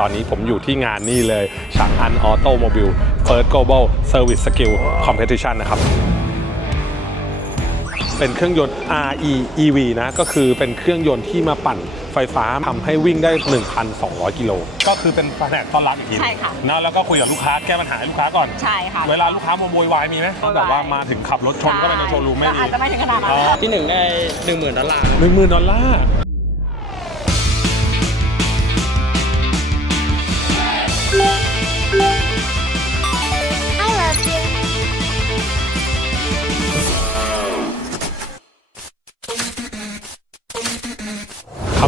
ตอนนี้ผมอยู่ที่งานนี่เลยฉางอันออโตโมบิล First Global Service Skill Competition นะครับเป็นเครื่องยนต์ RE EV นะ ก็คือเป็นเครื่องยนต์ที่มาปั่นไฟฟ้าทำให้วิ่งได้ 1,200 กิโล ก็คือเป็นแผนกต้อนรับอีกทีใช่ค่ะนะแล้วก็คุยกับลูกค้าแก้ปัญหาให้ลูกค้าก่อน ใช่ค่ะ เวลาลูกค้ามาโวยวายมีไหมโวยวายแบบว่ามาถึงขับรถชนก็ไปในโชว์รูมไม่ก็ดีอาจจะไม่ถึงขนาดนั้นอ๋อค่ะที่หนึ่งได้หนึ่งหมื่นดอลลาร์หนึ่งหมื่นดอลลาร์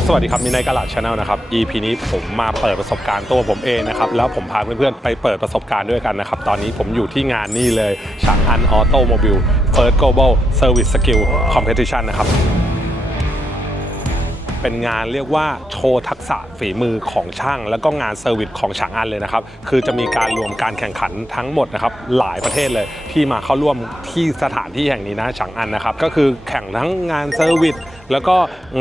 สวัสดีครับ มีในกาลาดชาแนลนะครับ EP นี้ผมมาเปิดประสบการณ์ตัวผมเองนะครับ แล้วผมพาเพื่อนๆ ไปเปิดประสบการณ์ด้วยกันนะครับ ตอนนี้ผมอยู่ที่งานนี่เลยฉางอันออโตโมบิล First Global Service Skill Competition นะครับ เป็นงานเรียกว่าโชว์ทักษะฝีมือของช่าง แล้วก็งานเซอร์วิสของฉางอันเลยนะครับ คือจะมีการรวมการแข่งขันทั้งหมดนะครับหลายประเทศเลยที่มาเข้าร่วมที่สถานที่แห่งนี้นะฉางอันนะครับก็คือแข่งทั้งงานเซอร์วิสแล้วก็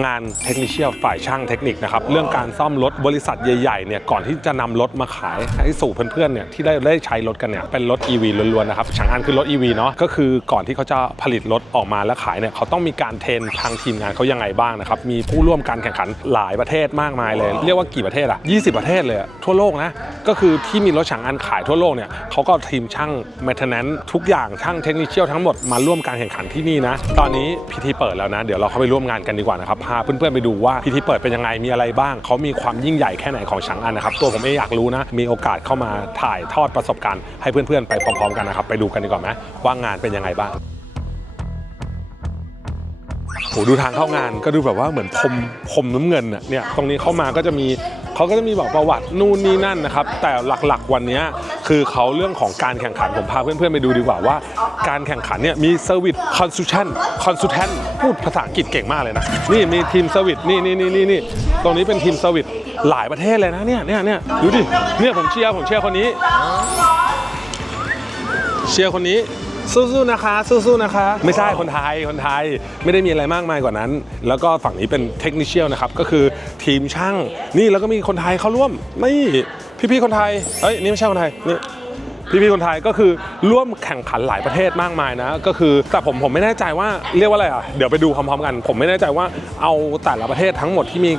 งานเทคนิคเชียฝ่ายช่างเทคนิคนะครับเรื่องการซ่อมรถบริษัทใหญ่ๆเนี่ยก่อนที่จะนำรถมาขายให้สู่เพื่อนๆเนี่ยที่ได้ได้ใช้รถกันเนี่ยเป็นรถ EV ล้วนๆนะครับฉางอันคือรถ EV เนาะก็คือก่อนที่เขาจะผลิตรถออกมาแล้วขายเนี่ยเขาต้องมีการเทรนทางทีมงานเขายังไงบ้างนะครับมีผู้ร่วมการแข่งขันหลายประเทศมากมายเลย เรียกว่ากี่ประเทศอะ20 ประเทศเลยทั่วโลกนะก็คือที่มีรถฉางอันขายทั่วโลกเนี่ยเขาก็ทีมช่าง maintenance ทุกอย่างช่างเทคนิคเชียทั้งหมดมาร่วมการแข่งขันที่นี่นะตอนนี้พิธีเปิดแล้วนะเดี๋ยวเราเข้าไปร่วมงานกันดีกว่านะครับพาเพื่อนๆไปดูว่าพิธีเปิดเป็นยังไงมีอะไรบ้างเขามีความยิ่งใหญ่แค่ไหนของฉางอันนะครับตัวผมเองอยากรู้นะมีโอกาสเข้ามาถ่ายทอดประสบการณ์ให้เพื่อนๆไปพร้อมๆกันนะครับไปดูกันดีกว่าไหมว่างานเป็นยังไงบ้าง โหดูทางเข้างานก็ดูแบบว่าเหมือนพรมพรมน้ำเงินเนี่ยตรงนี้เข้ามาก็จะมีเขาก็จะมีบอกประวัตินู่นนี่นั่นนะครับ แต่หลักๆวันนี้คือเขาเรื่องของการแข่งขันผมพาเพื่อนๆไปดูดีกว่าว่า การแข่งขันเนี่ยมีเซอร์วิสคอนซูชันคอนซูแทนพูดภาษาอังกฤษเก่งมากเลยนะ นี่มีทีมเซอร์วิสนี่นี่นี่นี่นี่ตรงนี้เป็นทีมเซอร์วิสหลายประเทศเลยนะเนี่ยเนี่ยเนี่ยดูดิเนี่ยผมเชียร์ผมเชียร์คนนี้ เชียร์คนนี้ สู้ๆนะคะ สู้ๆนะคะ ไม่ใช่คนไทยคนไทยไม่ได้มีอะไรมากมายกว่านั้น แล้วก็ฝั่งนี้เป็นเทคนิคเชียลนะครับ ก็คือทีมช่าง นี่แล้วก็มีคนไทยเข้าร่วม นี่ พี่ๆคนไทยเอ้ยนี่ไม่ใช่คนไทยนี่ พี่ๆคนไทยก็คือร่วมแข่งขันหลายประเทศมากมายนะ ก็คือแต่ผมผมไม่แน่ใจว่าเรียกว่าอะไรอะเดี๋ยวไปดูพร้อมๆกัน ผมไม่แน่ใจว่าเอาแต่ละประเทศทั้งหมดที่มี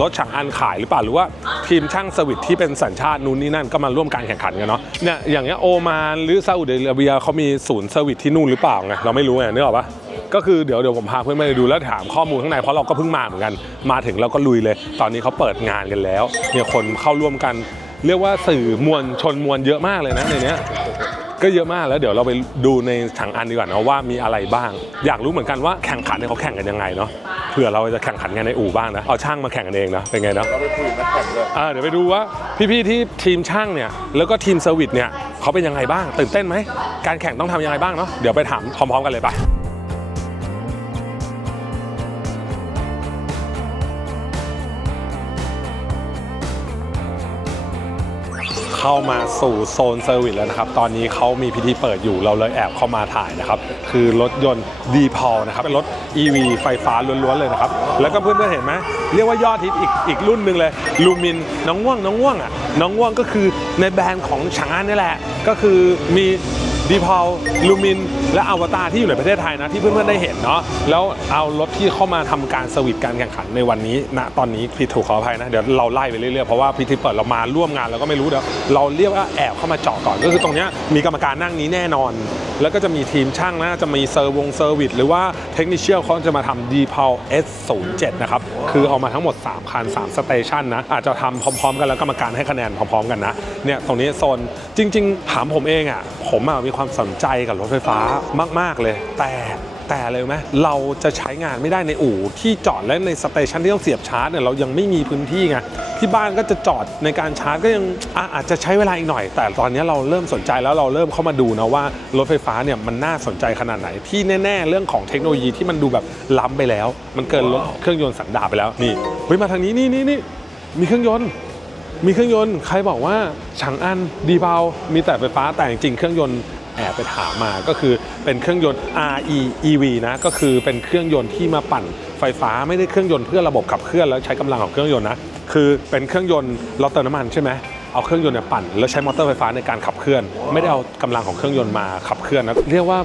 รถฉางอันขายหรือเปล่าหรือว่าทีมช่างเซอร์วิสที่เป็นสัญชาตินู้นนี่นั่นก็มาร่วมการแข่งขันกันเนาะเนี่ยอย่างเงี้ยโอมานหรือซาอุดิอาระเบียเขามีศูนย์เซอร์วิสที่นู่นหรือเปล่าไงเราไม่รู้ไงนึกออกปะก็คือเดี๋ยวเดี๋ยวผมพาเพื่อนไปดูแล้วถามข้อมูลข้างในเพราะเราก็เพิ่งมาเหมือนกัน มาถึงเราก็ลุยเลย ตอนนี้เขาเปิดงานกันแล้วเนี่ยคนเข้าร่วมกัน เรียกว่าสื่อมวลชนมวลเยอะมากเลยนะในเนี้ยก็เยอะมากแล้วเดี๋ยวเราไปดูในถังอันดีกว่านะว่ามีอะไรบ้าง อยากรู้เหมือนกันว่าแข่งขันเนี่ยเขาแข่งกันยังไงเนาะเผื่อเราจะแข่งขันกันในอู่บ้างนะเอาช่างมาแข่งกันเองนะเป็นไงเนาะเราไปคุยนักแข่งเลยเดี๋ยวไปดูว่าพี่ๆที่ทีมช่างเนี่ยแล้วก็ทีมเซอร์วิสเนี่ยเขาเป็นยังไงบ้างตื่นเต้นไหมการแข่งต้องทำยังไงบ้างเนาะเดี๋ยวไปถามพร้อมๆกันเลยไป เข้ามาสู่โซนเซอร์วิสแล้วนะครับ ตอนนี้เขามีพิธีเปิดอยู่เราเลยแอบเข้ามาถ่ายนะครับ คือรถยนต์ดีพอนะครับ เป็นรถ EV ไฟฟ้าล้วนๆเลยนะครับ แล้วก็เพื่อนๆเห็นไหมเรียกว่ายอดฮิตอีกอีกรุ่นหนึ่งเลยลูมินน้องว่วงน้องว่วงอะน้องว่วงก็คือในแบรนด์ของฉางอันนี่แหละ ก็คือมี ดีพอลลูมิน และอวตารที่อยู่ในประเทศไทยนะที่เพื่อนๆได้เห็นเนาะแล้วเอารถที่เข้ามาทำการเซอร์วิสการแข่งขันในวันนี้ณตอนนี้พี่ถูกขออภัยนะเดี๋ยวเราไล่ไปเรื่อยๆเพราะว่าพิธีเปิดเรามาร่วมงานเราก็ไม่รู้เดี๋ยวเราเรียกว่าแอบเข้ามาเจาะก่อนก็คือตรงนี้มีกรรมการนั่งนี้แน่นอน แล้วก็จะมีทีมช่างนะจะมีเซอร์วงเซอร์วิสหรือว่าเทคนิคเชียลเขาจะมาทำ d p a l S07 นะครับคือเอามาทั้งหมด 3 คัน 3 สเตชันนะ อาจจะทำพร้อม ๆ กันแล้วกรรมการให้คะแนนพร้อม ๆ กันนะ เนี่ยตรงนี้โซนจริง ๆ ถามผมเองอะ ผมมีความสนใจกับรถไฟฟ้ามาก ๆเลย แต่ แต่เลยไหมเราจะใช้งานไม่ได้ในอู่ที่จอดและในสเตชันที่ต้องเสียบชาร์จเนี่ยเรายังไม่มีพื้นที่ไงที่บ้านก็จะจอดในการชาร์จก็ยังอะอาจจะใช้เวลาอีกหน่อย แต่ตอนนี้เราเริ่มสนใจแล้วเราเริ่มเข้ามาดูนะว่ารถไฟฟ้าเนี่ยมันน่าสนใจขนาดไหน ที่แน่ ๆ เรื่องของเทคโนโลยีที่มันดูแบบล้ำไปแล้ว มันเกินรถเครื่องยนต์สันดาปไปแล้วนี่เฮ้ยมาทางนี้นี่นี่นี่มีเครื่องยนต์มีเครื่องยนต์ใครบอกว่าฉางอันดีเบามีแต่ไฟฟ้าแต่จริงเครื่องยนต์ อบไปถามมาก็คือเป็นเครื่องยนต์ RE EV นะก็คือเป็นเครื่องยนต์ที่มาปั่นไฟฟ้าไม่ได้เครื่องยนต์เพื่อระบบขับเคลื่อนแล้วใช้กำลังของเครื่องยนต์นะคือเป็นเครื่องยนต์เราเติมน้ำมันใช่ไหมเอาเครื่องยนต์เนี่ยปั่น แล้วใช้มอเตอร์ไฟฟ้าในการขับเคลื่อน ไม่ได้เอากำลังของเครื่องยนต์มาขับเคลื่อนนะเรียกว่า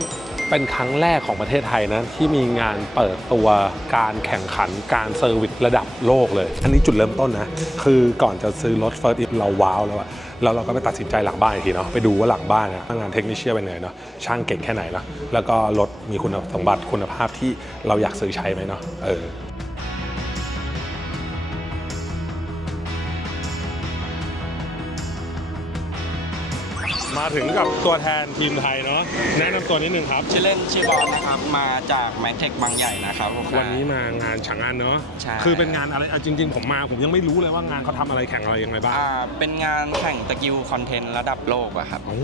เป็นครั้งแรกของประเทศไทยนะที่มีงานเปิดตัวการแข่งขันการเซอร์วิสระดับโลกเลย อันนี้จุดเริ่มต้นนะ คือก่อนจะซื้อรถเฟิร์สอิฟเราว้าวแล้วอะ แล้วเราก็ไปตัดสินใจหลังบ้านอีกทีเนาะไปดูว่าหลังบ้านนะงานเทคนิคเชียเป็นไงเนาะช่างเก่งแค่ไหนเนาะแล้วก็รถมีคุณสมบัติคุณภาพที่เราอยากซื้อใช้ไหมเนาะเออ มาถึงกับตัวแทนทีมไทยเนาะแนะนำตัวนิดนึงครับ ชื่อเล่นชื่อบอลนะครับ มาจากแมทเทคบางใหญ่นะครับวันนี้มางานฉางอันเนาะใช่ คือเป็นงานอะไรอะจริง ๆ ผมมาผมยังไม่รู้เลยว่างานเขาทำอะไรแข่งอะไรยังไงบ้างอ่าเป็นงานแข่งตะกิวคอนเทนต์ระดับโลกอะครับ โอ้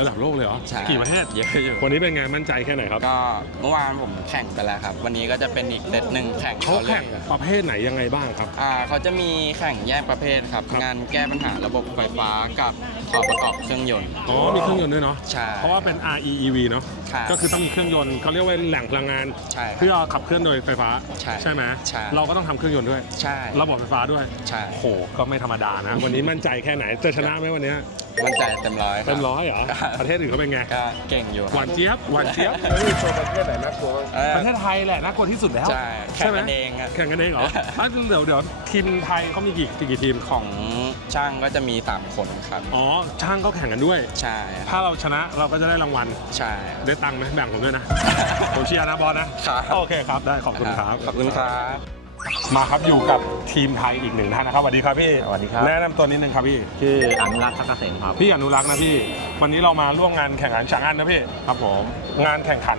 ระดับโลกเลยเหรอใช่กี่ประเทศเยอะอยู่ วันนี้เป็นไงมั่นใจแค่ไหนครับก็เมื่อวานผมแข่งไปแล้วครับ วันนี้ก็จะเป็นอีกเซตหนึ่งแข่งเขาแข่งลยประเภทไหนยังไงบ้างครับ อ่าเขาจะมีแข่งแยกประเภทครับครับงานแก้ปัญหาระบบไฟฟ้ากับถอดประกอบเครื่องยนต์ อ๋อ มีเครื่องยนต์ด้วยเนาะ ใช่เพราะว่าเป็น REEV เนาะ ครับก็คือต้องมีเครื่องยนต์เขาเรียกว่าแหล่งพลังงาน ใช่ครับเพื่อขับเคลื่อนโดยไฟฟ้าใช่ไหมใช่ เราก็ต้องทำเครื่องยนต์ด้วย ใช่ระบบไฟฟ้าด้วย ใช่โห ก็ไม่ธรรมดานะ วันนี้มั่นใจแค่ไหน จะชนะไหมวันเนี้ยมั่นใจเต็มร้อยคบเต็มร้อยเหรอครับประเทศอื่นเขาเป็นไง ก็เก่งอยู่หวานเจี๊ยบ หวานเจี๊ยบเออประเทศไทยแหละน่ากลัวที่สุดแล้ว ใช่แข่งกันเองอะแข่งกันเองเหรออะเดี๋ยวเดี๋ยวทีมไทยเขามีกี่กี่ทีม ของช่างก็จะมี 3 คนครับ อ๋อ ช่างก็แข่งกันด้วยใช่ครับถ้าเราชนะเราก็จะได้รางวัล ใช่ครับ ได้ตังค์ไหมแบ่งผมด้วยนะ ผมเชียร์นะบอลนะ ครับ โอเคครับ ได้ขอบคุณครับ ขอบคุณครับ มาครับอยู่กับทีมไทยอีกหนึ่งท่านนะครับสวัสดีครับพี่สวัสดีครับ แนะนำตัวนิดนึงครับพี่ ชื่ออนุรักษ์ทักเกษมครับพี่อนุรักษ์นะพี่ วันนี้เรามาร่วมงานแข่งขันฉางอันนะพี่ ครับผม งานแข่งขัน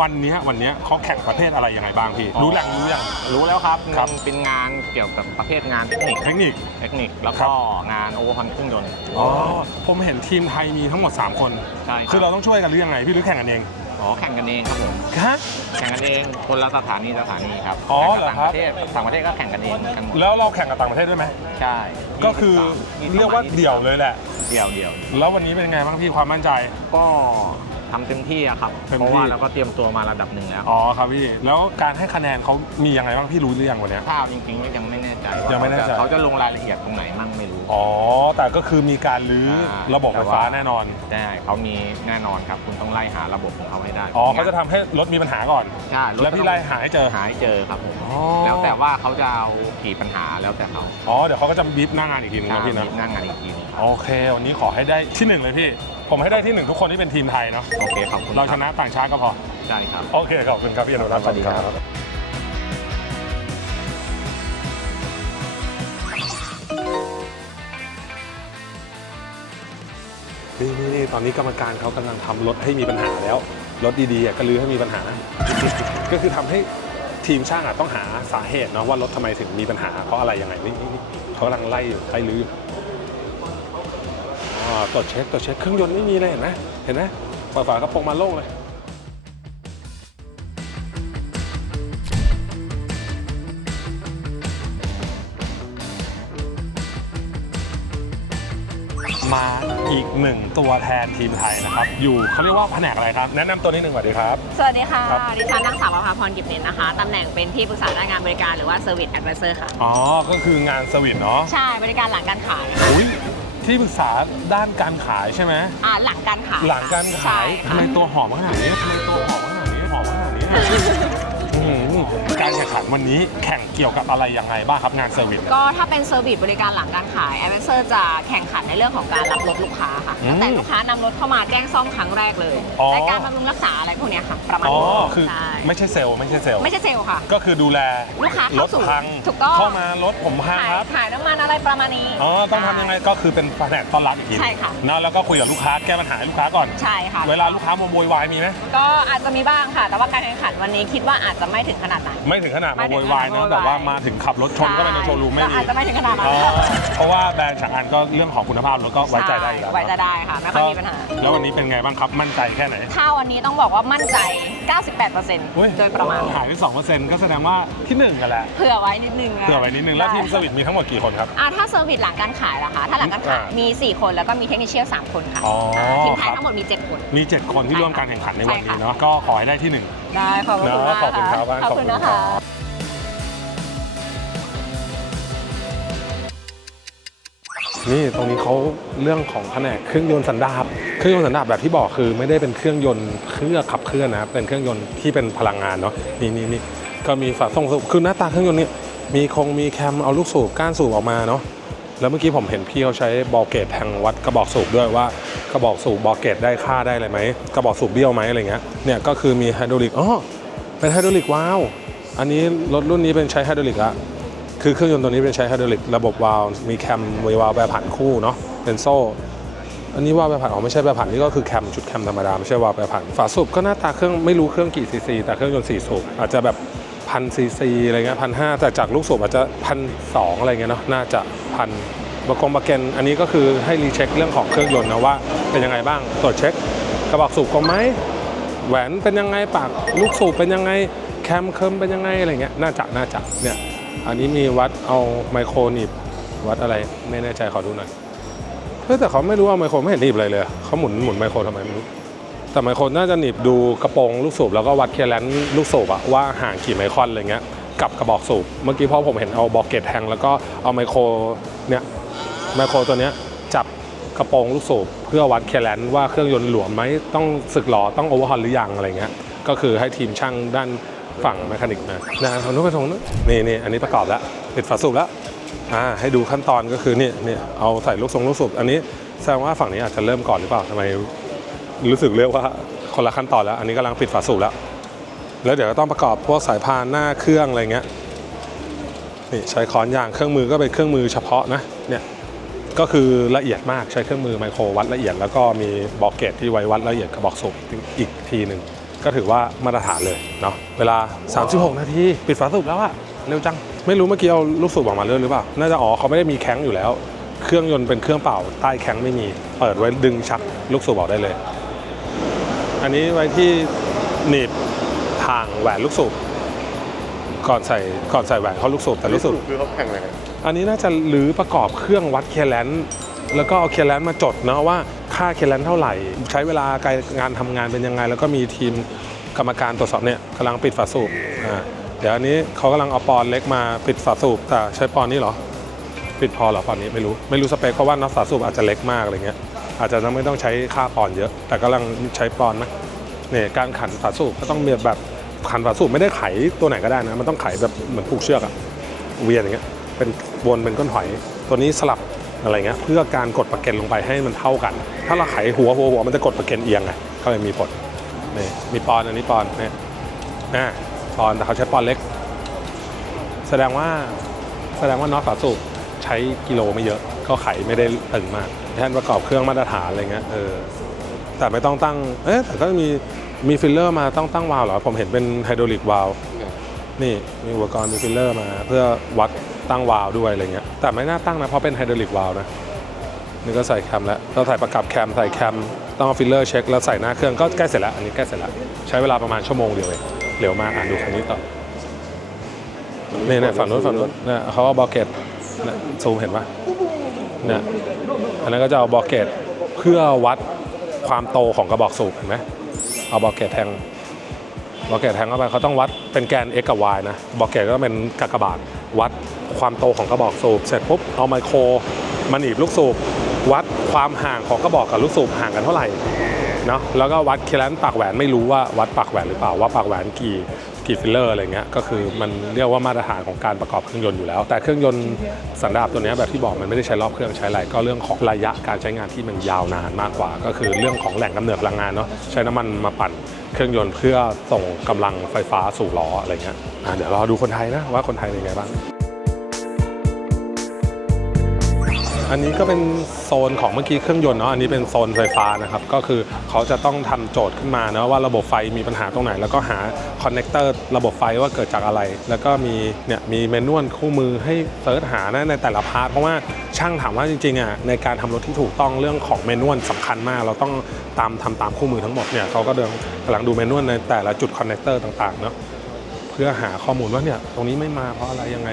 วันเนี้ยวันเนี้ยเขาแข่งประเภทอะไรยังไงบ้างพี่ รู้แหล่งรู้ยังรู้แล้วครับครับ มันเป็นงานเกี่ยวกับประเภทงานเทคนิคเทคนิค เทคนิคแล้วก็งานโอเวอร์ฮอนเครื่องยนต์ อ๋อ ผมเห็นทีมไทยมีทั้งหมด 3 คน ใช่คือเราต้องช่วยกันหรือยังไงพี่หรือแข่งกันเอง อ๋อแข่งกันเองครับผม ฮะ แข่งกันเองคนละสถานีสถานีครับอ๋อแข่งเหรอกับครับต่างประเทศต่างประเทศก็แข่งกันเองกันหมดแล้วเราแข่งกับต่างประเทศด้วยไหมใช่ก็คือ23 เรียกว่าเดี่ยวเลยแหละ เดี่ยวเดี่ยวแล้ววันนี้เป็นไงบ้างพี่ความมั่นใจ ก็ ทำเต็มที่อะครับ เต็มที่ เพราะว่าเราก็เตรียมตัวมาระดับหนึ่งแล้วอ๋อครับพี่ แล้วการให้คะแนนเขามียังไงบ้างพี่รู้หรือยังวันเนี้ยข้าวจริงๆก็ยังไม่แน่ใจว่ายังไม่แน่ใจ เขาจะลงรายละเอียดตรงไหนมั่งไม่รู้ อ๋อ แต่ก็คือมีการรื้ออ่าระบบไฟฟ้าแต่ว่าแน่นอน ใช่เขามีแน่นอนครับ คุณต้องไล่หาระบบของเขาให้ได้อ๋อเขาจะทำให้รถมีปัญหาก่อน ใช่รถแล้วพี่ไล่หาให้เจอ หาให้เจอครับผมอ๋อ แล้วแต่ว่าเขาจะเอากี่ปัญหาแล้วแต่เขาอ๋อ เดี๋ยวเขาก็จะบีบหน้างานอีกทีนึงนะพี่นะ หน้างานอีกทีหนึงโอเค วันนี้ขอให้ได้ที่หนึ่งเลยพี่ ผมให้ได้ที่หนึ่งทุกคนที่เป็นทีมไทยเนาะ โอเคขอบคุณเราชนะต่างชาติก็พอใช่ครับ โอเคขอบคุณครับพี่อนุรักษ์สวัสดีครับ นี่นี่นี่ตอนนี้กรรมการเขากำลังทำรถให้มีปัญหาแล้ว รถดีๆอะก็ลื้อให้มีปัญหา ก็คือทำให้ทีมช่างอะต้องหาสาเหตุเนาะว่ารถทำไมถึงมีปัญหาเพราะอะไรยังไงนี่นี่นี่เขากำลังไล่อยู่ไล่ลื้ออยู่อ๋อ ตรวจเช็คตรวจเช็คเครื่องยนต์ไม่มีเลยเห็นไหมเห็นไหมฝาฝากระโปรงมาโล่งเลยมาอีกหนึ่งตัวแทนทีมไทยนะครับ อยู่เขาเรียกว่าแผนกอะไรครับ แนะนำตัวนิดหนึ่งสวัสดีครับ สวัสดีค่ะ ครับ ดิฉันนางสาวประภาพรกิบเน้นนะคะ ตำแหน่งเป็นที่ปรึกษาด้านงานบริการหรือว่า Service Advisor ค่ะ อ๋อ ก็คืองานสวิตเนาะใช่ บริการหลังการขาย อุ้ย ที่ปรึกษาด้านการขายใช่ไหมอ่าหลังการขายหลังการขายใช่ทำไมตัวหอมขนาดนี้ทำไมตัวหอมขนาดนี้หอมขนาดนี้อืมการแข่งขันวันนี้แข่งเกี่ยวกับอะไรยังไงบ้างครับงานเซอร์วิส ก็ถ้าเป็น Service บริการหลังการขาย Advisor จะแข่งขันในเรื่องของการรับรถลูกค้าค่ะอืมตั้งแต่ลูกค้านำรถเข้ามาแจ้งซ่อมครั้งแรกเลยอ๋อ และการบำรุงรักษาอะไรพวกเนี้ยค่ะ ประมาณอ๋อนี้คือใช่ไม่ใช่เซลล์ไม่ใช่เซลล์ไม่ใช่เซลล์ค่ะ ก็คือดูแลลูกค้ารเข้าถสู่พังถูกต้อง เข้ามารถผมพังถ่ายครับถ่ายน้ำมันอะไรประมาณนี้ อ๋อ ต้องทำยังไงก็คือเป็นแผนกต้อนรับอีกทีใช่ค่ะ นะแล้วก็คุยกับลูกค้าแก้ปัญหาให้ลูกค้าก่อน ใช่ค่ะ เวลาลูกค้ามาโวยวายมีไหมก็อาจจะมีบ้างค่ะ แต่ว่าการแข่งขันวันนี้คิดว่าอาจจะไม่ถึงขนาดนั้น ไม่ถึงขนาดไม่มาถึโวงยวายขนาดนะโวยวายแต่ว่ามาถึงขับรถชนก็ไปในโชว์รูมไม่ก็มีอาจจะไม่ถึงขนาดนั้นอ๋อค่ะเพราะว่าแบรนด์ฉางอันก็เรื่องของคุณภาพรถก็ไว้ใจได้อยู่แล้วไว้ใจได้ค่ะไม่ค่อยมีปัญหาแล้ววันนี้เป็นไงบ้างครับมั่นใจแค่ไหนถ้าวันนี้ต้องบอกว่ามั่นใจ 98%อุ๊ยโดยประมาณหายไปสองเปอร์เซ็นต์ก็แสดงว่าที่หนึ่งกันแหละเผื่อไว้นิดนึงะเผื่อไว้นิดนึงแล้วทีมสวิตมีทั้งหมดกี่คนครับอ่าถ้าเซอร์วิสหลังการขายล่ะคะถ้าหลังการขายอ่ามีมี 4 คนแล้วก็มีเทคนิคเชียล3คนค่ะอ๋ออ่าทีมไทครัยบทั้งหมดมี 7 คน มี 7 คนที่ร่วมการแข่งขันในวันใช่นี้ค่ะเนาะก็ขอให้ได้ที่หนึ่งได้ขอบคุณเนอะมากขอบคุณครับขอบคุณนะคะ นี่ตรงนี้เขาเรื่องของแผนกเครื่องยนต์สันดาปเครื่องยนต์สันดาปแบบที่บอกคือไม่ได้เป็นเครื่องยนต์เครื่อขับเคลื่อนนะครับเป็นเครื่องยนต์ที่เป็นพลังงานเนาะนี่นี่นี่ก็มีฝาส่งสูบคือหน้าตาเครื่องยนต์นี่มีคงมีแคมเอาลูกสูบก้านสูบออกมาเนาะแล้วเมื่อกี้ผมเห็นพี่เขาใช้บอลเกตแทงวัดกระบอกสูบด้วยว่ากระบอกสูบบอลเกตได้ค่าได้อะไรไหมกระบอกสูบเบี้ยวไหมอะไรเงี้ยเนี่ยก็คือมีไฮดรอลิกอ๋อเป็นไฮดรอลิกว้าวอันนี้รถรุ่นนี้เป็นใช้ไฮดรอลิกอะ คือเครื่องยนต์ตัวนี้เป็นใช้ไฮดรอลิกระบบวาล์วมีแคมมีวาล์วแปรผันคู่เนาะเป็นโซ่ อันนี้วาล์วแปรผันอ๋อไม่ใช่แปรผันนี่ก็คือแคมชุดแคมธรรมดาไม่ใช่วาล์วแปรผันฝาสูบก็หน้าตาเครื่องไม่รู้เครื่องกี่ซีซีแต่เครื่องยนต์สี่สูบอาจจะแบบพันซีซีอะไรเงี้ยพันห้าแต่จากลูกสูบอาจจะพันสองอะไรเงี้ยเนาะน่าจะพันบะกงบะเกนอันนี้ก็คือให้รีเช็คเรื่องของเครื่องยนต์นะว่าเป็นยังไงบ้างตรวจเช็คกระบอกสูบกลมไหมแหวนเป็นยังไงปากลูกสูบเป็นยังไงแคมเคิมเป็นยังไงอะไรเงี้ยน่าจะน่าจะเนี่ย อันนี้มีวัดเอาไมโครหนีบวัดอะไรไม่แน่ใจขอดูหน่อยเฮ้ยแต่เขาไม่รู้เอาไมโครไม่เห็นหนีบอะไรเลยเขาหมุนหมุนไมโครทำไมไม่รู้แต่ไมโครน่าจะหนีบดูกระโปรงลูกสูบแล้วก็วัดเคลียร์แลนซ์ลูกสูบอะว่าห่างกี่ไมครอนอะไรเงี้ยกับกระบอกสูบเมื่อกี้พอผมเห็นเอาบอกเกตแทงแล้วก็เอาไมโครเนี่ยไมโครตัวเนี้ยจับกระโปรงลูกสูบเพื่อวัดเคลียร์แลนซ์ว่าเครื่องยนต์หลวมไหมต้องสึกหรอต้องโอเวอร์ฮอลหรือยังอะไรเงี้ยก็คือให้ทีมช่างด้าน ฝั่งแมคานิกมานะทางนู้นไปทางนู้นนี่นี่อันนี้ประกอบแล้วปิดฝาสูบแล้วอ่าให้ดูขั้นตอนก็คือนี่นี่เอาใส่ลูกทรงลูกสูบอันนี้แสดงว่าฝั่งนี้อาจจะเริ่มก่อนหรือเปล่าทำไมรู้สึกเรียกว่าคนละขั้นตอนแล้ว อันนี้กำลังปิดฝาสูบแล้ว แล้วเดี๋ยวก็ต้องประกอบพวกสายพานหน้าเครื่องอะไรเงี้ยนี่ใช้ค้อนยางเครื่องมือก็เป็นเครื่องมือเฉพาะนะเนี่ยก็คือละเอียดมากใช้เครื่องมือไมโครวัดละเอียด แล้วก็มีบอกเกตที่ไว้วัดละเอียดกระบอกสูบอีกทีหนึ่ง ก็ถือว่ามาตรฐานเลยเนาะเวลา 36 นาทีปิดฝาสูบแล้วอะเร็วจัง ไม่รู้เมื่อกี้เอาลูกสูบออกมาเรื่อยหรือเปล่า น่าจะอ๋อเขาไม่ได้มีแข้งอยู่แล้ว เครื่องยนต์เป็นเครื่องเป่าใต้แข้งไม่มี เปิดไว้ดึงชักลูกสูบออกได้เลย อันนี้ไว้ที่หนีบทางแหวนลูกสูบก่อนใส่ก่อนใส่แหวนเข้าลูกสูบแต่ลูกสูบคือเขาแข่งอะไรกันอันนี้น่าจะรื้อประกอบเครื่องวัดเคลียร์แลนซ์ แล้วก็เอาเคลียร์แลนซ์มาจดนะว่าค่าเคลียร์แลนซ์เท่าไหร่ ใช้เวลาการงานทำงานเป็นยังไง แล้วก็มีทีมกรรมการตรวจสอบเนี่ยกำลังปิดฝาสูบอ่าเดี๋ยวอันนี้เขากำลังเอาปอนเล็กมาปิดฝาสูบแต่ใช้ปอนนี้เหรอปิดพอเหรอปอนนี้ไม่รู้ไม่รู้สเปคเพราะว่าน็อตฝาสูบอาจจะเล็กมากอะไรเงี้ยอาจจะไม่ต้องใช้ค่าปอนเยอะ แต่กำลังใช้ปอนนะเนี่ยการขันฝาสูบก็ต้องมีแบบขันฝาสูบไม่ได้ไขตัวไหนก็ได้นะมันต้องไขแบบเหมือนผูกเชือกอะเวียนอย่างเงี้ยเป็นวนเป็นก้นหอย ตัวนี้สลับ อะไรเงี้ยเพื่อการกดประเก็นลงไปให้มันเท่ากัน ถ้าเราไขหัวหัวหัวมันจะกดประเก็นเอียงไงก็เลยมีผลนี่มีปอนอันนี้ปอนนี่นะปอนแต่เขาใช้ปอนเล็ก แสดงว่าแสดงว่าน็อตฝาสูบใช้กิโลไม่เยอะ ก็ไขไม่ได้ตึงมากแทนประกอบเครื่องมาตรฐานอะไรเงี้ยเออแต่ไม่ต้องตั้งเอ๊ะแต่ก็มีมีฟิลเลอร์มาต้องตั้งวาล์วเหรอ ผมเห็นเป็นไฮดรอลิกวาล์วนี่มีอุปกรณ์มีฟิลเลอร์มา เพื่อวัดตั้งวาล์วด้วยอะไรเงี้ย แต่ไม่น่าตั้งนะ เพราะเป็นไฮดรอลิกวาล์วนะ นี่ก็ใส่แคมแล้วเราใส่ประกับแคม ใส่แคม ต้องเอาฟิลเลอร์เช็ค แล้วใส่หน้าเครื่องก็ใกล้เสร็จแล้ว อันนี้ใกล้เสร็จแล้ว ใช้เวลาประมาณชั่วโมงเดียวเองเร็วมากอ่านดูคันนี้ต่อนี่เนี่ยฝั่งนู้นฝั่งนู้นเนี่ยเขาเอาบอเกตเนี่ยซูมเห็นปะเนี่ยอันนั้นก็จะเอาบอเกตเพื่อวัดความโตของกระบอกสูบเห็นไหมเอาบอเกตแทงบอเกตแทงเข้าไปเขาต้องวัดเป็นแกน x กับ y นะบอเกตก็เป็นกากบาท วัดความโตของกระบอกสูบ เสร็จปุ๊บเอาไมโครมาหนีบลูกสูบ วัดความห่างของกระบอกกับลูกสูบห่างกันเท่าไหร่เนาะแล้วก็วัดเคลันปากแหวนไม่รู้ว่าวัดปากแหวนหรือเปล่าว่าปากแหวนกี่กี่ฟิลเลอร์อะไรเงี้ยก็คือมันเรียกว่ามาตรฐานของการประกอบเครื่องยนต์อยู่แล้ว แต่เครื่องยนต์สันดาปตัวนี้แบบที่บอกมันไม่ได้ใช้รอบเครื่องใช้อะไรก็เรื่องของระยะการใช้งานที่มันยาวนานมากกว่า ก็คือเรื่องของแหล่งกำเนิดพลังงานเนาะใช้น้ำมันมาปั่นเครื่องยนต์เพื่อส่งกำลังไฟฟ้าสู่ล้ออะไรเงี้ย เดี๋ยวรอดูคนไทยนะว่าคนไทยเป็นไงบ้าง อันนี้ก็เป็นโซนของเมื่อกี้เครื่องยนต์เนาะอันนี้เป็นโซนไฟฟ้านะครับ ก็คือเขาจะต้องทำโจทย์ขึ้นมานะว่าระบบไฟมีปัญหาตรงไหน แล้วก็หาคอนเนคเตอร์ระบบไฟว่าเกิดจากอะไร แล้วก็มีเนี่ยมีเมนวลคู่มือให้เซิร์ชหานะในแต่ละพาร์ทเพราะว่าช่างถามว่าจริงๆอะในการทำรถที่ถูกต้องเรื่องของเมนวลสำคัญมาก เราต้องตามทำตามคู่มือทั้งหมดเนี่ยเขาก็เดินกำลังดูเมนวลในแต่ละจุดคอนเนคเตอร์ต่างๆเนาะ เพื่อหาข้อมูลว่าเนี่ยตรงนี้ไม่มาเพราะอะไรยังไง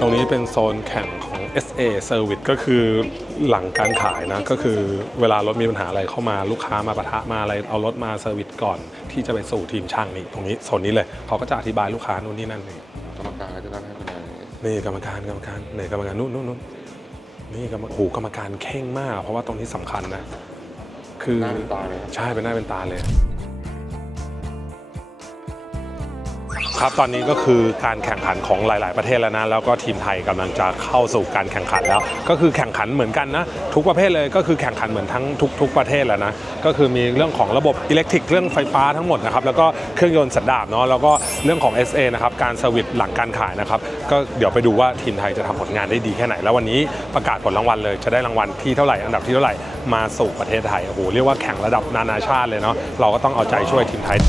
ตตรงนี้เป็นโซนแข่งของ SA Service ก็คือหลังการขายนะ ก็คือเวลารถมีปัญหาอะไรเข้ามาลูกค้ามาปะทะมาอะไรเอารถมาเซอร์วิสก่อน ที่จะไปสู่ทีมช่างนี่ตรงนี้โซนนี้เลยเขาก็จะอธิบายลูกค้านู่นนี่นั่นนี่กรรมการก็จะต้องให้คะแนนนี่กรรมการกรรมการไหนกรรมการนู่นนู่นนู่น นี่กรรมโอ้โหกรรมการเข่งมาก เพราะว่าตรงนี้สำคัญนะ คือ หน้าเป็นตาเลยครับ ใช่เป็นหน้าเป็นตาเลย ครับ ตอนนี้ก็คือการแข่งขันของหลาย ๆ ประเทศแล้วนะ แล้วก็ทีมไทยกำลังจะเข้าสู่การแข่งขันแล้ว ก็คือแข่งขันเหมือนกันนะ ทุกประเภทเลยก็คือแข่งขันเหมือนทั้งทุกทุกประเทศแล้วนะ ก็คือมีเรื่องของระบบอิเล็กทริกเรื่องไฟฟ้าทั้งหมดนะครับ แล้วก็เครื่องยนต์สันดาปเนาะ แล้วก็เรื่องของ SA นะครับการเซอร์วิสหลังการขายนะครับ ก็เดี๋ยวไปดูว่าทีมไทยจะทำผลงานได้ดีแค่ไหน แล้ววันนี้ประกาศผลรางวัลเลย จะได้รางวัลที่เท่าไหร่ อันดับที่เท่าไหร่ มาสู่ประเทศไทย โอ้โห เรียกว่าแข่งระดับนานาชาติเลยเนาะ เราก็ต้องเอาใจช่วยทีมไทย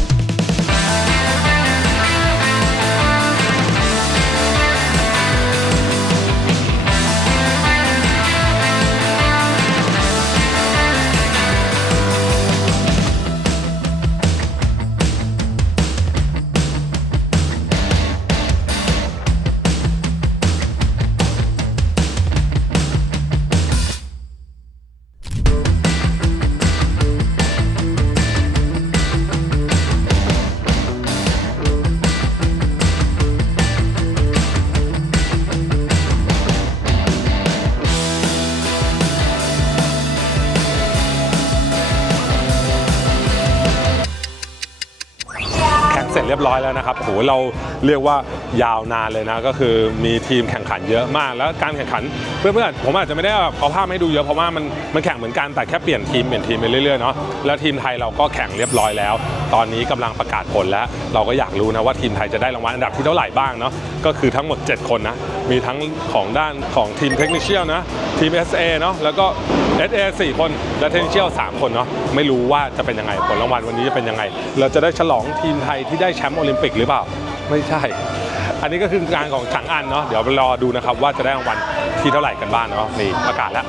ร้อยแล้วนะครับโหเราเรียกว่ายาวนานเลยนะก็คือมีทีมแข่งขันเยอะมาก แล้วการแข่งขันเพื่อนๆผมอาจจะไม่ได้เอาภาพให้ดูเยอะเพราะว่ามันมันแข่งเหมือนกันแต่แค่เปลี่ยนทีมเปลี่ยนทีมไปเรื่อยๆเนาะแล้วทีมไทยเราก็แข่งเรียบร้อยแล้ว ตอนนี้กำลังประกาศผลแล้ว เราก็อยากรู้นะว่าทีมไทยจะได้รางวัลอันดับที่เท่าไหร่บ้างเนาะก็คือทั้งหมด 7 คนนะมีทั้งของด้านของทีมเทคนิคเชียลนะทีม SA เนาะแล้วก็ SA 4 คน และเทคนิคเชียล3คนเนาะไม่รู้ว่าจะเป็นยังไงผลรางวัลวันนี้จะเป็นยังไง เราจะได้ฉลองทีมไทยที่ได้แชมป์โอลิมปิกหรือเปล่า ไม่ใช่ อันนี้ก็คืองานของฉางอันเนาะเดี๋ยวไปรอดูนะครับว่าจะได้รางวัลที่เท่าไหร่กันบ้างเนาะนี่ประกาศแล้ว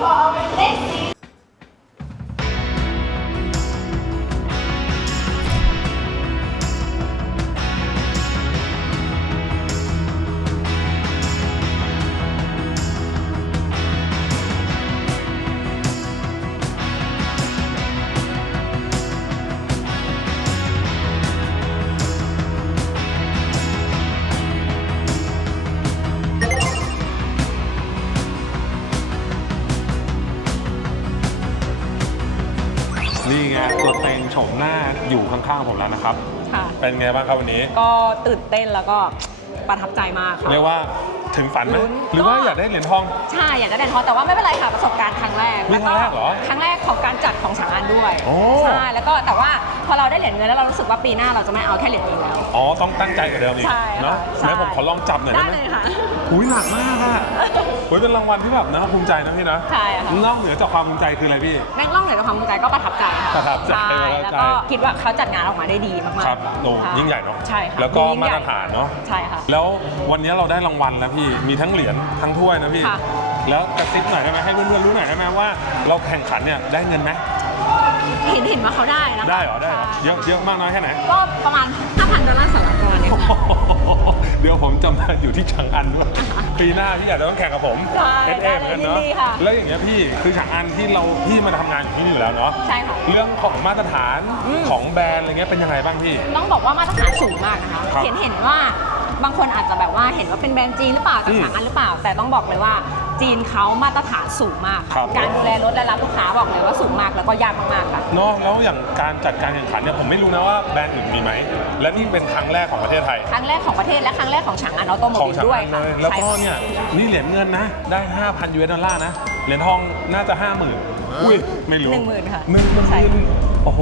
เป็นไงบ้างครับวันนี้ ก็ตื่นเต้นแล้วก็ประทับใจมากค่ะ เรียกว่า ถึงฝันไหมลุ้นหรือว่าก็ อยากได้เหรียญทอง ใช่อยากได้เหรียญทองแต่ว่าไม่เป็นไรค่ะประสบการณ์ครั้งแรกนี่ครั้งแรกเหรอครั้งแรกของการจัดของฉางอันด้วยโอ้ ใช่แล้วก็แต่ว่าพอเราได้เหรียญเงินแล้วเรารู้สึกว่าปีหน้าเราจะไม่เอาแค่เหรียญเงินแล้ว อ๋อต้องตั้งใจกว่าเดิมอีกใช่ค่ะเนาะใช่ แล้วผมขอลองจับหน่อยได้ได้ไหมเลยค่ะหุยหนักมากอะหุยเป็นรางวัลที่แบบนะภูมิใจนะพี่นะใช่ค่ะ นอกเหนือจากความภูมิใจคืออะไรพี่แม่งล่องเหนือจากความภูมิใจก็ประทับใจค่ะประทับใจใช่ประทับใจ แล้วก็คิดว่าเขาจัดงานออกมาได้ดีมากๆครับโอ้ค่ะยิ่งใหญ่เนาะใช่ค่ะแล้วก็ยิ่งมาใหตญ่รฐานเนาะ ใช่ค่ะ แล้ววันนี้เราได้รางวัลแล้วพี่มีทั้งเหรียญทั้งถ้วยนะพี่ ค่ะแล้วกระซิบหน่อยได้ไหมให้เพื่อนๆรู้หน่อยได้ไหมว่าเราแข่งขันเนี่ยได้เงินไหมเห็นเห็นว่าเขาได้นะคะได้เหรอได้เหรอใช่เยอะเยอะมากน้อยแค่ไหน ก็ประมาณ 5,000 ดอลลาร์สหรัฐประมาณเนี้ยค่ะ เดี๋ยวผมจะมาอยู่ที่ฉางอันด้วยปีหน้าพี่อาจจะต้องแข่งกับผมได้เอสเอเหมือนกันเนาะยินดีค่ะ แล้วอย่างเงี้ยพี่คือฉางอันที่เราพี่มาทำงานอยู่ที่นี่อยู่แล้วเนาะใช่ค่ะ เรื่องของมาตรฐานอืมของแบรนด์อะไรเงี้ยเป็นยังไงบ้างพี่ ต้องบอกว่ามาตรฐานสูงมากนะคะ ครับเห็นเห็นว่า บางคนอาจจะแบบว่าเห็นว่าเป็นแบรนด์จีนหรือเปล่าจากอืมฉางอันหรือเปล่า แต่ต้องบอกเลยว่าจีนเขามาตรฐานสูงมากครัค่ะบการดูแลรถและรับลูกค้าบอกเลยว่าสูงมากแล้วก็ยากมากๆค่ะ เนาะแล้วอย่างการจัดการแข่งขันเนี่ยผมไม่รู้นะว่าแบรนด์อื่นมีไหม และนี่เป็นครั้งแรกของประเทศไทย ครั้งแรกของประเทศและครั้งแรกของฉางอันออโตโมของบิลฉางด้วยอันเลค่ะย แล้วก็ใช่ค่ะเนี่ย นี่เหรียญเงินนะ ได้ 5,000 US ดอลลาร์นะ เหรียญทองน่าจะ 50,000อุ้ย ไม่รู้หนึ่งหมื่นค่ะหนึ่งหมื่นใช่ โอ้โห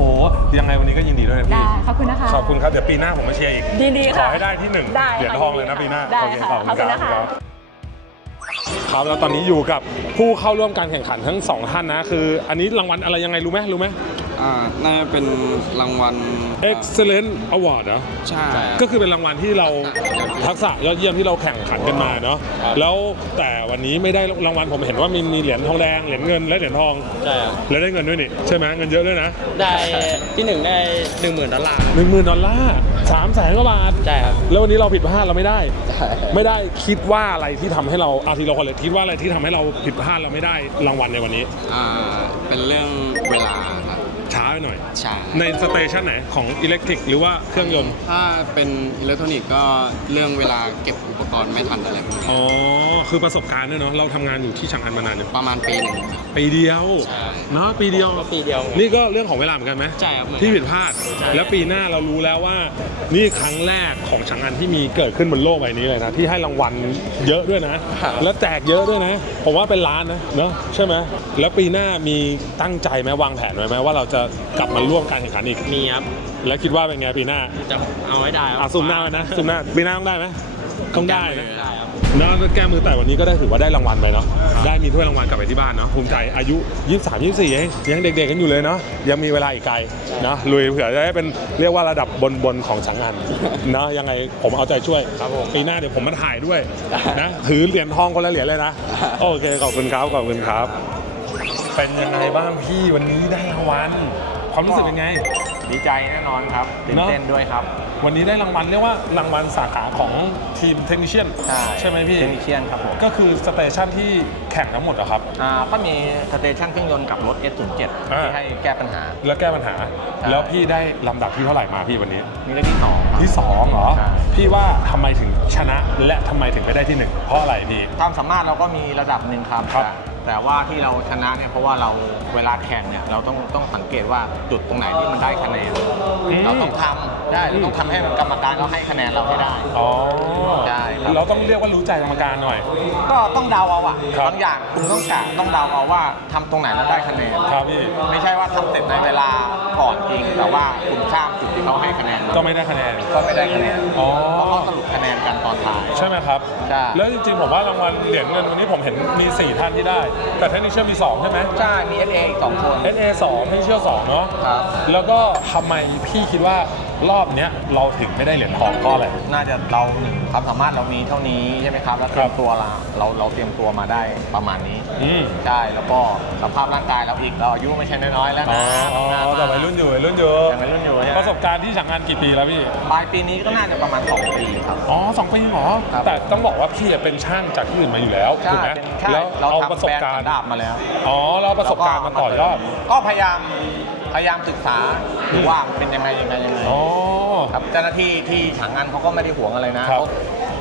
ยังไงวันนี้ก็ยินดีด้วยนะได้พี่ขอบคุณนะคะ ขอบคุณครับ เดี๋ยวปีหน้าผมมาเชียร์อีก ยินดีขค่ะอให้ได้ที่หนึ่งได้เหรียญค่ะทองเลยนะยินดีปีหน้าได้โอเคค่ะขอบขอบคุคุณณครับนะคะครับแล้วตอนนี้อยู่กับผู้เข้าร่วมการแข่งขันทั้งสองท่านนะคือ อันนี้รางวัลอะไรยังไงรู้ไหมรู้ไหม อ่าน่าจะเป็นรางวัล Excellent Award เหรอใช่ก็คือเป็นรางวัลที่เราทักษะยอดเยี่ยมที่เราแข่งขันกันมาเนาะแล้วแต่วันนี้ไม่ได้รางวัลผมเห็นว่ามีมีเหรียญทองแดงเหรียญเงินและเหรียญทอง ใช่ครับแล้วได้เงินด้วยนี่ใช่ไหมเงินเยอะด้วยนะได้ที่หนึ่งได้หนึ่งหมื่นดอลลาร์หนึ่งหมื่นดอลลาร์สามแสนกว่าบาทใช่ครับ แล้ววันนี้เราผิดพลาดเราไม่ได้ ใช่ไม่ได้คิดว่าอะไรที่ทำให้เราอาทีเราคนเลยคิดว่าอะไรที่ทำให้เราผิดพลาดเราไม่ได้รางวัลในวันนี้ อ่าเป็นเรื่องเวลาครับช้า ไปหน่อย ใช่ในสเตชันไหนของอิเล็กทริกหรือว่าเครื่องยนต์ ถ้าเป็นอิเล็กทรอนิกส์ก็เรื่องเวลาเก็บอุปกรณ์ไม่ทันอะไรพวกนี้อ๋อ คือประสบการณ์ด้วยเนาะ เราทำงานอยู่ที่ชางอันมานานเนี่ยประมาณปีหนึ่งปีเดียว ใช่เนาะปีเดียวปีเดียว นี่ก็เรื่องของเวลาเหมือนกันไหมใช่ครับเหมือนกันที่ผิดพลาด ใช่ แล้วปีหน้าเรารู้แล้วว่า นี่ครั้งแรกของชางอันที่มีเกิดขึ้นบนโลกใบนี้เลยนะ ที่ให้รางวัลเยอะด้วยนะแล้วแจกเยอะด้วยนะ ผมว่าเป็นล้านนะเนาะใช่ไหมแล้วปีหน้ามีตั้งใจไหมวางแผนไว้ไหมว่าเราจะกลับมาร่วมการแข่งขันอีก มีครับแล้วคิดว่าเป็นไงปีหน้าจะเอาไว้ได้อะซูมหน้าไว้นะซูมหน้าปีหน้าต้องได้ไหมต้องได้นะได้ครับเนาะแก้มือแต่วันนี้ก็ได้ถือว่าได้รางวัลไปเนาะได้มีถ้วยรางวัลกลับไปที่บ้านเนาะภูมิใจอายุ 23 24เองยังเด็กๆกันอยู่เลยเนาะยังมีเวลาอีกไกลเนาะลุยเผื่อจะได้เป็นเรียกว่าระดับบนๆของสังงานเนาะยังไงผมเอาใจช่วยครับผม ปีหน้าเดี๋ยวผมมาถ่ายด้วยนะถือเหรียญทองคนละเหรียญเลยนะโอเคขอบคุณครับขอบคุณครับ เป็นยังไงบ้างพี่วันนี้ได้รางวัล ความรู้สึกเป็นไง ดีใจแน่นอนครับตื่นเนอะเต้นด้วยครับ วันนี้ได้รางวัลเรียกว่ารางวัลสาขาของทีมเทคนิชเชียนใช่ไหมพี่เทคนิเชียนครับผมก็คือสเตชันที่แข่งทั้งหมดเหรอครับอ่าก็มีสเตชันเครื่องยนต์กับรถ S07 อ่าที่ให้แก้ปัญหา แล้วแก้ปัญหา แล้วพี่ได้ลำดับที่เท่าไหร่มาพี่วันนี้นี่ได้ที่สองครับที่2เหรอใช่พี่ว่าทำไมถึงชนะและทำไมถึงไม่ได้ที่1เพราะอะไรพี่ความสามารถเราก็มีระดับหนึ่งครับครับ แต่แต่ว่าที่เราชนะเนี่ยเพราะว่าเราเวลาแข่งเนี่ยเราต้องต้องสังเกตว่าจุดตรงไหนที่มันได้คะแนนเราต้องทำได้เราต้องทำให้กรรมการเขาให้คะแนนเราให้ได้ อ๋อใช่ครับ เราต้องเรียกว่ารู้ใจกรรมการหน่อย ก็ต้องเดาเอาอะครับ บางอย่างคุณต้องกะต้องเดาเอาว่าทำตรงไหนแล้วได้คะแนน ครับพี่ ไม่ใช่ว่าทำเสร็จในเวลาก่อนจริงแต่ว่าคุณข้ามจุดที่ เขาให้คะแนนก็ไม่ได้คะแนน ก็ไม่ได้คะแนนอ๋อเพราะเขาสรุปคะแนนกันตอนท้าย ใช่ไหมครับ ใช่ แล้วจริงๆ ผมว่ารางวัลเหรียญเงินวันนี้ผมเห็นมี 4 ท่านที่ได้ แต่เทคนิชเชียนมี 2 ใช่ไหม ใช่มี SA อีกสองคน SA 2ให้เชื่อ2เนาะ ครับ แล้วก็ทำไมพี่คิดว่า รอบเนี้ยเราถึงไม่ได้เหรียญทองเพราะอะไร น่าจะเราความสามารถเรามีเท่านี้ใช่ไหมครับ แล้วเตรียมตัวเราเราเราเตรียมตัวมาได้ประมาณนี้อืม ใช่แล้วก็สภาพร่างกายเราอีกเราอายุไม่ใช่น้อยๆแล้วอ๋อนะอ๋อทำงานมาแต่วัยรุ่นอยู่วัยรุ่นอยู่ยังวัยรุ่นอยู่ใช่ไหมประสบการณ์ที่ฉังงานกี่ปีแล้วพี่ ปลายปีนี้ก็น่าจะประมาณ2ปีครับ อ๋อสองปีเหรอ ครับ แต่ต้องบอกว่าพี่เป็นช่างจากที่อื่นมาอยู่แล้วใช่ถูกไหมเป็นใช่แล้วเราเอาทำประสบแบรนด์การสัณ์นดาบมาแล้วอ๋อเราเอาประสบการณ์มาต่อยอดก็พยายาม พยายามศึกษาดูว่ามันเป็นยังไงยังไงยังไงอ๋อ ครับเจ้าหน้าที่ที่ฉางงานเขาก็ไม่ได้หวงอะไรนะครับเขา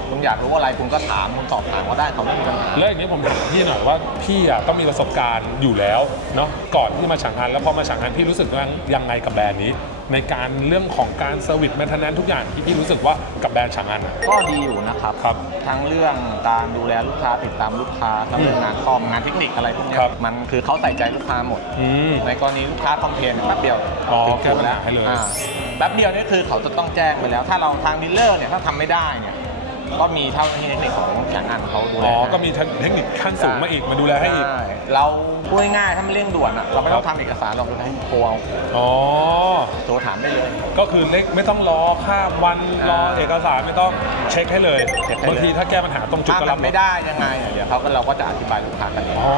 คุณอยากรู้อะไรคุณก็ถามคุณสอบถามเขาได้เขาไม่มีปัญหา แล้วอย่างนี้ผมถามพี่หน่อยว่าพี่อะต้องมีประสบการณ์อยู่แล้วเนาะก่อนที่มาฉางงานแล้วพอมาฉางงานพี่รู้สึกว่ายังไงกับแบรนด์นี้ ในการเรื่องของการเซอร์วิสแมนเทนแนนทุกอย่างที่พี่รู้สึกว่ากับแบรนด์ฉางงานอะ ก็ดีอยู่นะครับ ครับทั้งเรื่องการดูแลลูกค้าติดตามลูกค้าทั้งเรื่องงานซ่อมงานเทคนิคอะไรพวกเนี้ยครับ มันคือเขาใส่ใจลูกค้าหมด อืม ในกรณีลูกค้าคอมเพลนแป๊บเดียวอ๋อถึงแก้ปัญหาให้เลย อ่าแป๊บเดียวนี่คือเขาจะต้องแจ้งไปแล้ว ถ้าเราทางดีลเลอร์เนี่ยถ้าทำไม่ได้เนี่ย ก็มีเท่าที่เทคนิคของฉางงานเขาดูแลอ๋อให้ก็มีเทคนิคขั้นสูงมาอีกมาดูแลให้อีก ใช่เราพูดง่ายๆถ้ามันเร่งด่วนอะเราไม่ต้องครัทำบเอกสารเราไปให้โทรเอาอ๋อ โทรถามได้เลย ก็คือเล็กไม่ต้องรอข้ามวันรออ่าเอกสารไม่ต้องเช็คให้เลยเช็คให้เลย บางทีถ้าแก้ปัญหาตรงจุดถ้าก็มัรับนไม่ได้ยังไงอะเดี๋ยวเขาก็เราก็จะอธิบายลูกค้ากันเอง อ๋อ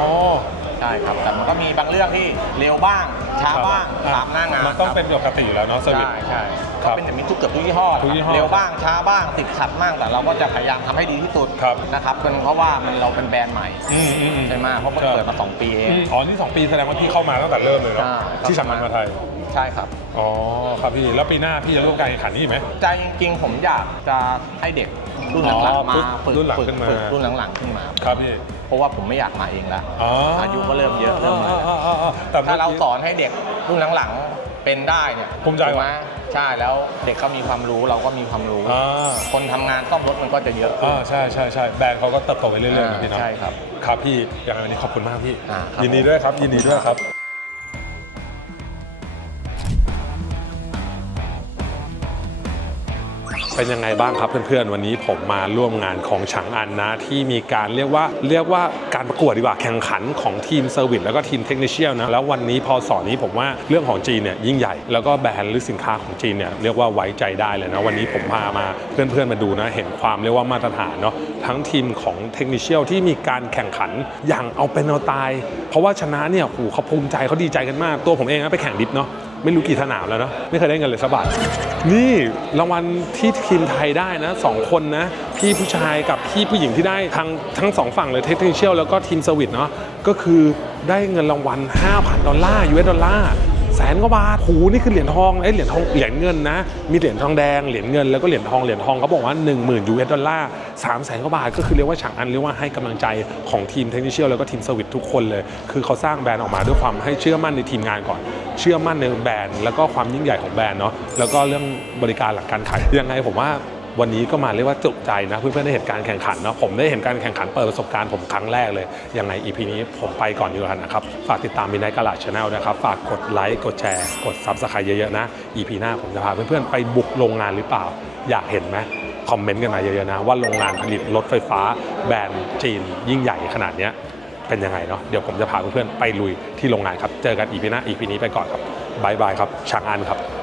ใช่ครับแต่มันก็มีบางเรื่องที่เร็วบ้างช้าบ้างครับตามหน้างานมันต้องเป็นปกติอยู่แล้วเนาะเซอร์วิสใช่ใช่ครัก็บเป็นอย่างนี้ทุกเกือบทุกยี่ห้อทุกยี่ห้อเร็วบ้างช้าบ้างติดขัดบ้างแต่เราก็จะพยายามทำให้ดีที่สุดครับนะครับเป็นเพราะว่ามันเราเป็นแบรนด์ใหม่อืมอืมอืมใช่ไหมเพราะมันเปิดมาสองปีเองอืมอ๋อนี่ 2 ปีแสดงว่าพี่เข้ามาตั้งแต่เริ่มเลยเนาะใช่ที่ฉังงานมาไทยใช่ครับ อ๋อครับพี่ แล้วปีหน้าพี่จะร่วมการแข่งขันนี่อีกไหมใจจริงๆ ผมอยากจะให้เด็กรุ่นหลังอ๋อๆมาฝึกรุ่นหลังฝึกขึ้นมาฝึกรุ่นหลังๆขึ้นมา ครับพี่เพ ราะว่าผมไม่อยากมาเองแล้วอ๋ออาอายุก็เริ่มเยอะเริ่มมาแต่ถ้าเรามื่กี้สอนให้เด็กรุ่นหลังๆเป็นได้เนี่ยภูมิใจถูกไหมว่ะใช่แล้วเด็กก็มีความรู้เราก็มีความรู้อ่าคนทำงานซ่อมรถมันก็จะเยอะขึ้นอ่าใช่ใช่ใช่แบรนด์เขาก็เติบโตไปเรื่อยๆนะพี่เนาะใช่ครับครับพี่อย่างไรวันนี้ขอบคุณมากพี่อ่าครับยินดีด้วยครับยินดีด้วยครับ เป็นยังไงบ้างครับเพื่อนๆ วันนี้ผมมาร่วมงานของฉางอันนะ ที่มีการเรียกว่าเรียกว่าการประกวดดีกว่าแข่งขันของทีมเซอร์วิสแล้วก็ทีมเทคนิคเชียลนะ แล้ววันนี้พอสอนนี้ผมว่าเรื่องของจีนเนี่ยยิ่งใหญ่ แล้วก็แบรนด์หรือสินค้าของจีนเนี่ยเรียกว่าไว้ใจได้เลยนะ วันนี้ผมพามาเพื่อนๆมาดูนะ เห็นความเรียกว่ามาตรฐานเนาะทั้งทีมของเทคนิคเชียลที่มีการแข่งขันอย่างเอาเป็นเอาตาย เพราะว่าชนะเนี่ยโหเขาภูมิใจเขาดีใจกันมากตัวผมเองนะไปแข่งดิฟเนาะ ไม่รู้กี่สนามแล้วเนาะไม่เคยได้เงินเลยสักบาทนี่รางวัลที่ทีมไทยได้นะสองคนนะพี่ผู้ชายกับพี่ผู้หญิงที่ได้ทั้งทั้งสองฝั่งเลยเทคนิคเชียลแล้วก็ทีมสวิสเนาะก็คือได้เงินรางวัล5,000ดอลลาร์ยูเอสดอลลาร์ แสนกว่าบาทโหนี่คือเหรียญทองไอ้เหรียญทองเหรียญเงินนะ มีเหรียญทองแดงเหรียญเงินแล้วก็เหรียญทองเหรียญทองเขาบอกว่า 1 0,000ยูเอสดอลลาร์สามแสนกว่าบาทก็คือเรียกว่าฉางอันเรียกว่าให้กำลังใจของทีมเทคนิคเชียลแล้วก็ทีมเซอร์วิสทุกคนเลย คือเขาสร้างแบรนด์ออกมาด้วยความให้เชื่อมั่นในทีมงานก่อน เชื่อมั่นในแบรนด์แล้วก็ความยิ่งใหญ่ของแบรนด์เนาะแล้วก็เรื่องบริการหลังการขายยังไงผมว่า วันนี้ก็มาเรียกว่าจุใจนะเพื่อนๆได้เห็นการแข่งขันเนาะผมได้เห็นการแข่งขันเปิดประสบการณ์ผมครั้งแรกเลยยังไง EP นี้ผมไปก่อนดีกว่านะครับ ฝากติดตามมินไนกาลาชแนลนะครับ ฝากกดไลค์กดแชร์กด Subscribe เยอะๆนะ EP หน้าผมจะพาเพื่อนๆไปบุกโรงงานหรือเปล่า อยากเห็นไหมคอมเมนต์กันมาเยอะๆนะว่าโรงงานผลิตรถไฟฟ้า แบรนด์จีนยิ่งใหญ่ขนาดนี้เป็นยังไงเนาะเดี๋ยวผมจะพาเพื่อนๆไปลุยที่โรงงานครับเจอกันอีพีหน้าอีพีนี้ไปก่อนครับบายบายครับช่างอันครับ